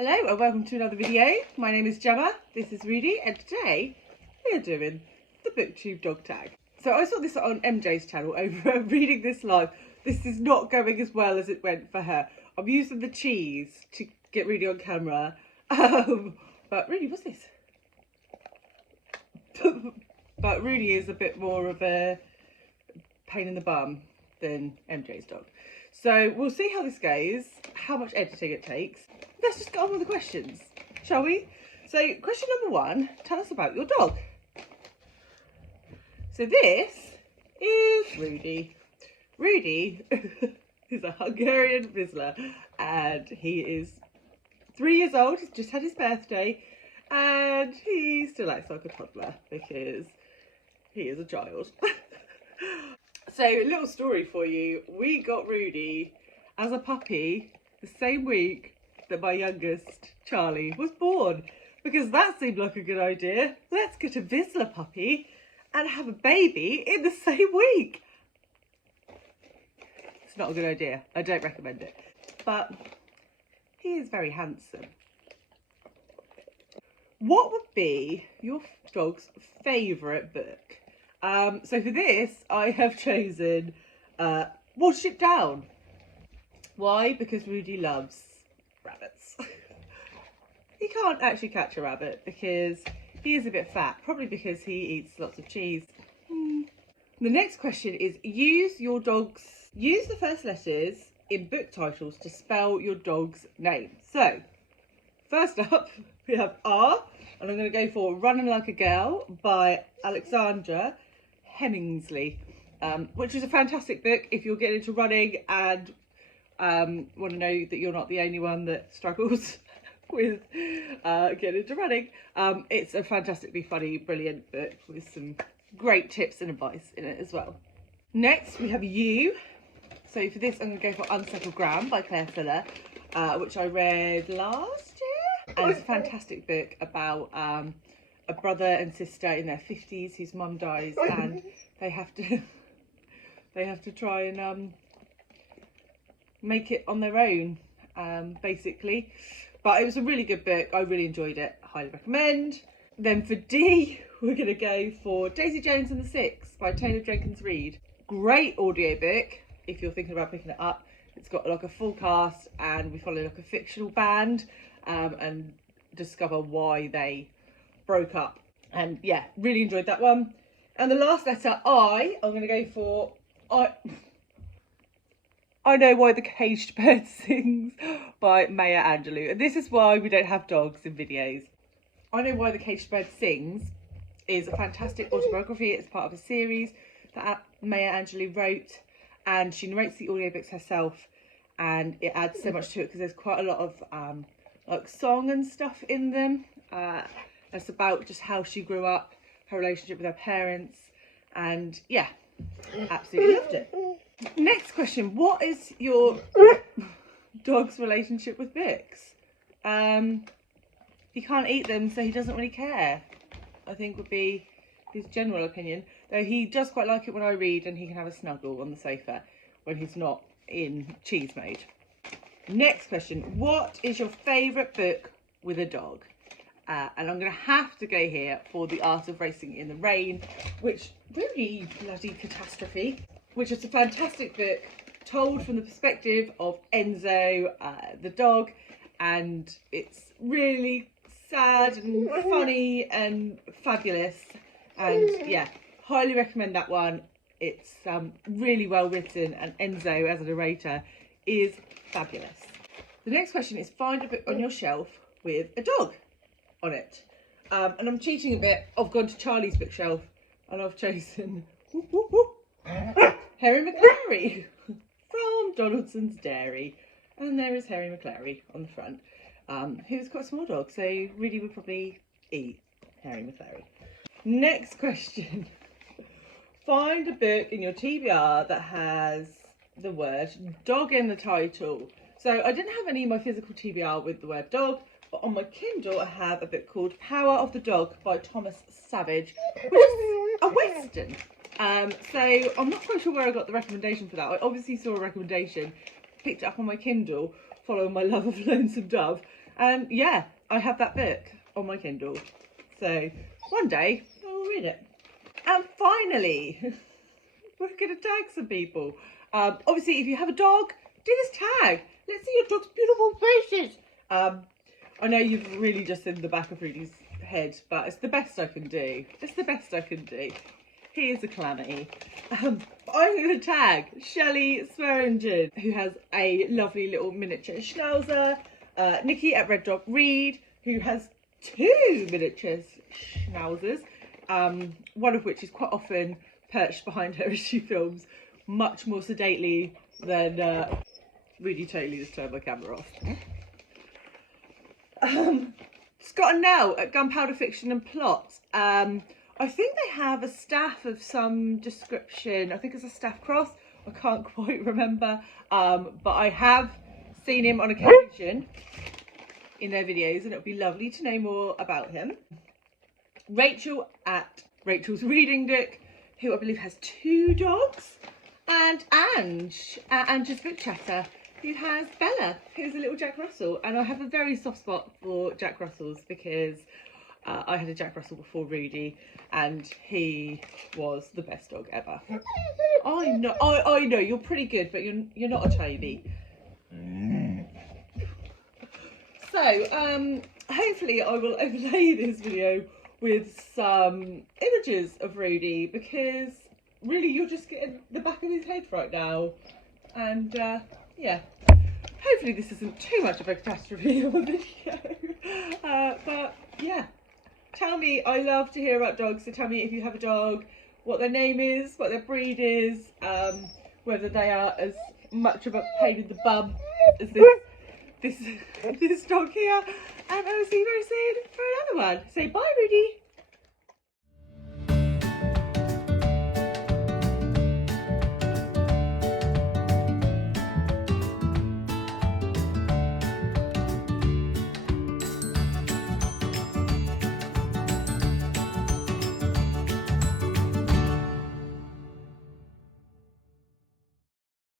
Hello and welcome to another video. My name is Gemma, this is Reid, and today we are doing the BookTube Dog Tag. So I saw this on MJ's channel over reading this live. This is not going as well as it went for her. I'm using the cheese to get Reid on camera. But Reid, what's this? But Reid is a bit more of a pain in the bum than MJ's dog. So we'll see how this goes, how much editing it takes. Let's just get on with the questions, shall we? So question number one, tell us about your dog. So this is Reid. Reid is a Hungarian Vizsla and he is 3 years old. He's just had his birthday and he still acts like a toddler because he is a child. So a little story for you. We got Reid as a puppy the same week that my youngest, Charlie, was born, because that seemed like a good idea. Let's get a Vizsla puppy and have a baby in the same week. It's not a good idea. I don't recommend it. But he is very handsome. What would be your dog's favourite book? So for this, I have chosen Watership Down. Why? Because Reid loves rabbits. He can't actually catch a rabbit because he is a bit fat, probably because he eats lots of cheese. The next question is use the first letters in book titles to spell your dog's name. So first up we have R, and I'm going to go for Running Like a Girl by Alexandra Hemingsley, which is a fantastic book if you're getting into running and want to know that you're not the only one that struggles with getting into running. It's a fantastically funny, brilliant book with some great tips and advice in it as well. Next we have You. So for this I'm going to go for Unsettled by Claire Fuller, which I read last year, and it's a fantastic book about a brother and sister in their 50s whose mum dies and they have to try and make it on their own, basically. But it was a really good book. I really enjoyed it. Highly recommend. Then for D, we're going to go for Daisy Jones and the Six by Jenkins Reid. Great audiobook if you're thinking about picking it up. It's got like a full cast and we follow like a fictional band and discover why they broke up. And yeah, really enjoyed that one. And the last letter, I'm going to go for I Know Why the Caged Bird Sings by Angelou. And this is why we don't have dogs in videos. I Know Why the Caged Bird Sings is a fantastic autobiography. It's part of a series that Angelou wrote, and she narrates the audiobooks herself, and it adds so much to it because there's quite a lot of like song and stuff in them. It's about just how she grew up, her relationship with her parents, and yeah, absolutely loved it. Next question, what is your dog's relationship with books? He can't eat them, so he doesn't really care, I think would be his general opinion. Though he does quite like it when I read and he can have a snuggle on the sofa when he's not in cheese mode. Next question, what is your favourite book with a dog? And I'm going to have to go here for The Art of Racing in the Rain, which really bloody catastrophe, which is a fantastic book told from the perspective of Enzo, the dog, and it's really sad and funny and fabulous, and yeah, highly recommend that one. It's really well written and Enzo as a narrator is fabulous. The next question is find a book on your shelf with a dog on it, and I'm cheating a bit. I've gone to Charlie's bookshelf and I've chosen Harry Maclary from Doaldson's Dairy, and there is Harry Maclary on the front, who's quite a small dog, so really would probably eat Harry Maclary. Next question, find a book in your TBR that has the word dog in the title. So I didn't have any in my physical TBR with the word dog, but on my Kindle I have a book called Power of the Dog by Thomas Savage, which is a western. So I'm not quite sure where I got the recommendation for that. I obviously saw a recommendation, picked it up on my Kindle, following my love of Lonesome Dove, And yeah, I have that book on my Kindle. So one day I will read it. And finally, we're going to tag some people. Obviously, if you have a dog, do this tag. Let's see your dog's beautiful faces. I know you've really just seen the back of Reid's head, but it's the best I can do. It's the best I can do. He is a calamity. I'm going to tag Shelley Swearingen, who has a lovely little miniature schnauzer. Nikki at Red Dog Reid, who has 2 miniature schnauzers. One of which is quite often perched behind her as she films, much more sedately than really totally just turned my camera off. Scott and Nell at Gunpowder Fiction and Plot. I think they have a staff of some description. I think it's a staff cross. I can't quite remember. But I have seen him on occasion in their videos, and it would be lovely to know more about him. Rachel at Rachel's Reading Nook, who I believe has 2 dogs. And Ange at Ange's Book Chatter, who has Bella, who's a little Jack Russell. And I have a very soft spot for Jack Russells because I had a Jack Russell before Rudy, and he was the best dog ever. I know, you're pretty good, but you're not a Toby. So, hopefully I will overlay this video with some images of Rudy, because really you're just getting the back of his head right now. And yeah, hopefully this isn't too much of a catastrophe of a video. But yeah, tell me, I love to hear about dogs, so tell me if you have a dog, what their name is, what their breed is, whether they are as much of a pain in the bum as this dog here. And I will see you very soon for another one. Say bye, Rudy.